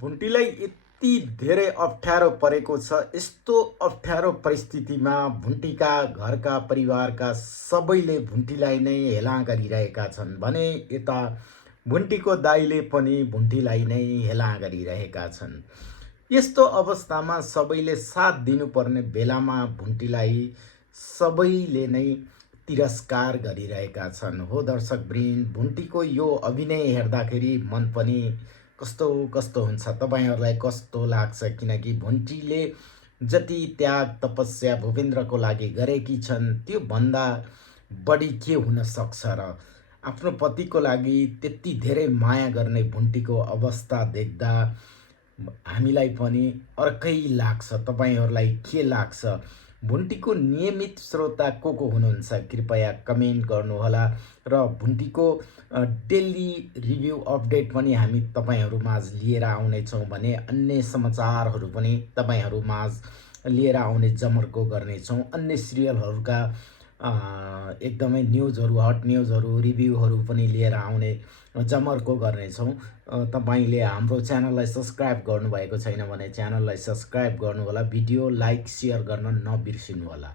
भुन्टीलाई यति धेरै अप्ठ्यारो परेको छ। यस्तो अप्ठ्यारो परिस्थितिमा भुन्टीका घरका परिवारका सबैले भुन्टीलाई नै हेला गरिरहेका छन् भने यता भुन्टीको दाइले पनि भुन्टीलाई नै हेला गरिरहेका छन्। यस्तो अवस्थामा सबैले साथ दिनुपर्ने बेलामा भुन्टीलाई सबैले नै तिरस्कार गरिरहेका छन्। हो दर्शकवृन्द, भुन्टीको यो अभिनय हेर्दाखेरि मन पनि कस्तो कस्तो हुन्छ, तपाईँहरूलाई कस्तो लाग्छ? किनकि भुन्टीले जति त्याग तपस्या भूपेन्द्रको लागि गरेकी छन् त्योभन्दा बढी के हुन सक्छ र? आफ्नो पतिको लागि त्यति धेरै माया गर्ने भुन्टीको अवस्था देख्दा हामीलाई पनि अर्कै लाग्छ। तपाईँहरूलाई के लाग्छ? भुन्टीको नियमित श्रोता को हुनुहुन्छ कृपया कमेन्ट गर्नुहोला र भुन्टीको डेली रिभ्यू अपडेट पनि हामी तपाईँहरू माझ लिएर आउनेछौँ भने अन्य समाचारहरू पनि तपाईँहरू माझ लिएर आउने जमर्को गर्नेछौँ। अन्य सिरियलहरूका एकदमै न्युजहरू, हट न्युजहरू, रिभ्यूहरू पनि लिएर आउने जमर्को गर्नेछौँ। तपाईँले हाम्रो च्यानललाई सब्सक्राइब गर्नुभएको छैन भने च्यानललाई सब्सक्राइब गर्नुहोला, भिडियो लाइक सेयर गर्न नबिर्सिनुहोला।